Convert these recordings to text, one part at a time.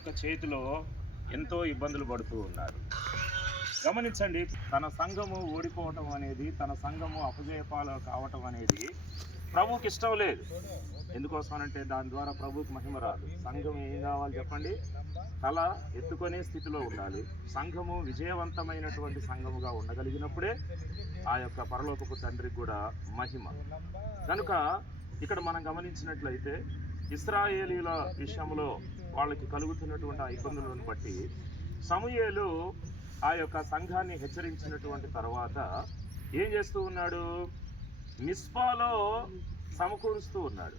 యొక్క చేతిలో ఎంతో ఇబ్బందులు పడుతూ ఉన్నారు. గమనించండి, తన సంఘము ఓడిపోవటం అనేది, తన సంఘము అపజయపాలు కావటం అనేది ప్రభువుకి ఇష్టం లేదు. ఎందుకోసమనంటే దాని ద్వారా ప్రభువుకి మహిమ రాదు. సంఘం ఏం కావాలి చెప్పండి? తల ఎత్తుకునే స్థితిలో ఉండాలి. సంఘము విజయవంతమైనటువంటి సంఘముగా ఉండగలిగినప్పుడే ఆ యొక్క పరలోకపు తండ్రికి కూడా మహిమ. కనుక ఇక్కడ మనం గమనించినట్లయితే ఇశ్రాయేలీల విషయంలో వాళ్ళకి కలుగుతున్నటువంటి ఆ ఇబ్బందులను బట్టి సమూయేలు ఆ యొక్క సంఘాన్ని హెచ్చరించినటువంటి తర్వాత ఏం చేస్తూ ఉన్నాడు? మిస్పాలో సమకూరుస్తూ ఉన్నాడు.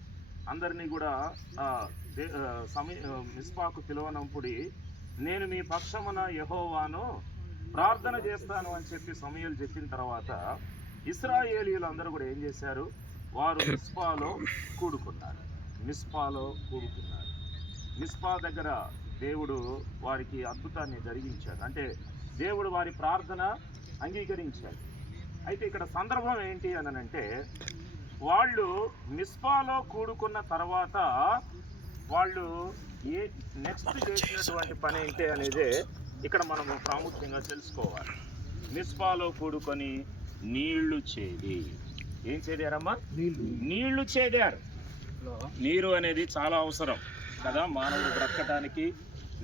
అందరినీ కూడా మిస్పాకు పిలువనంపుడి, నేను మీ పక్షమున యెహోవాను ప్రార్థన చేస్తాను అని చెప్పి సమూయేలు చెప్పిన తర్వాత ఇశ్రాయేలీయులు అందరూ కూడా ఏం చేశారు? వారు మిస్పాలో కూడుకున్నారు. మిస్పా దగ్గర దేవుడు వారికి అద్భుతాన్ని జరిగించాడు. అంటే దేవుడు వారి ప్రార్థన అంగీకరించాడు. అయితే ఇక్కడ సందర్భం ఏంటి అని అంటే, వాళ్ళు మిస్పాలో కూడుకున్న తర్వాత వాళ్ళు నెక్స్ట్ చేసినటువంటి పని ఏంటి అనేది ఇక్కడ మనము ప్రాముఖ్యంగా తెలుసుకోవాలి. మిస్పాలో కూడుకొని నీళ్లు చేది. ఏం చేదారమ్మా? నీళ్లు చేదారు. నీరు అనేది చాలా అవసరం కదా, మానవుడు బ్రతకటానికి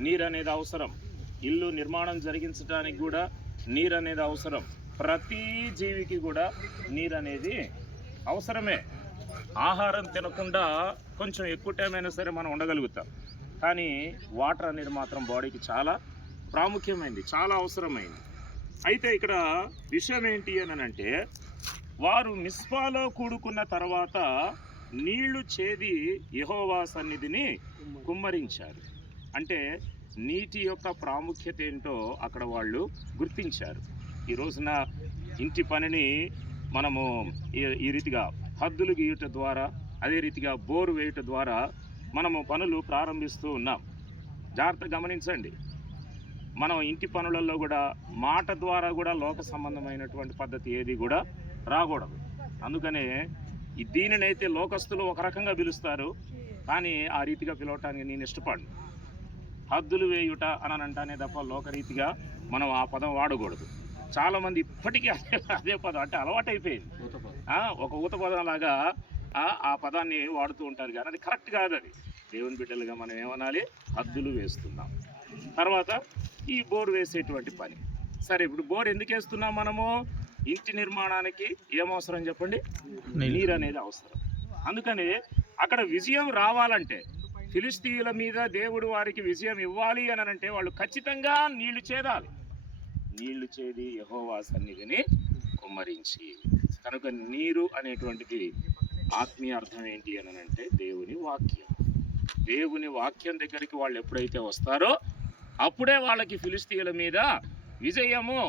నీరు అనేది అవసరం. ఇల్లు నిర్మాణం జరిగించడానికి కూడా నీరు అనేది అవసరం. ప్రతి జీవికి కూడా నీరు అనేది అవసరమే. ఆహారం తినకుండా కొంచెం ఎక్కువ టైం అయినా సరే మనం ఉండగలుగుతాం, కానీ వాటర్ అనేది మాత్రం బాడీకి చాలా ప్రాముఖ్యమైనది, చాలా అవసరమైంది. అయితే ఇక్కడ విషయం ఏంటి అని అంటే, వారు మిస్పాలో కూడుకున్న తర్వాత నీళ్లు చేది యెహోవా సన్నిధిని కుమ్మరించారు. అంటే నీటి యొక్క ప్రాముఖ్యత ఏంటో అక్కడ వాళ్ళు గుర్తించారు. ఈ రోజున ఇంటి పనిని మనము ఈ రీతిగా హద్దులు గీయటం ద్వారా, అదే రీతిగా బోరు వేయటం ద్వారా మనము పనులు ప్రారంభిస్తూ ఉన్నాం. జాగ్రత్తగా గమనించండి, మనం ఇంటి పనులలో కూడా మాట ద్వారా కూడా లోక సంబంధమైనటువంటి పద్ధతి ఏది కూడా రాకూడదు. అందుకనే దీనినైతే లోకస్తులు ఒక రకంగా పిలుస్తారు, కానీ ఆ రీతిగా పిలవటానికి నేను ఇష్టపడను. హద్దులు వేయుట అని అంటానే తప్ప లోకరీతిగా మనం ఆ పదం వాడకూడదు. చాలామంది ఇప్పటికీ అదే పదం అంటే అలవాటైపోయింది. ఒక ఊత పదం లాగా ఆ పదాన్ని వాడుతూ ఉంటారు, కానీ అది కరెక్ట్ కాదు. అది దేవుని బిడ్డలుగా మనం ఏమనాలి? హద్దులు వేస్తున్నాం. తర్వాత ఈ బోర్ వేసేటువంటి పని. సరే, ఇప్పుడు బోర్ ఎందుకు వేస్తున్నాం మనము? ఇంటి నిర్మాణానికి ఏమవసరం చెప్పండి? నీరు అనేది అవసరం. అందుకని అక్కడ విజయం రావాలంటే, ఫిలిష్తీయుల మీద దేవుడు వారికి విజయం ఇవ్వాలి అని అంటే వాళ్ళు ఖచ్చితంగా నీళ్లు చేదాలి. నీళ్లు చేది యెహోవా సన్నిధిని కుమ్మరించి. కనుక నీరు అనేటువంటిది ఆత్మీయ అర్థం ఏంటి అని అంటే దేవుని వాక్యం. దేవుని వాక్యం దగ్గరికి వాళ్ళు ఎప్పుడైతే వస్తారో అప్పుడే వాళ్ళకి ఫిలిష్తీయుల మీద విజయము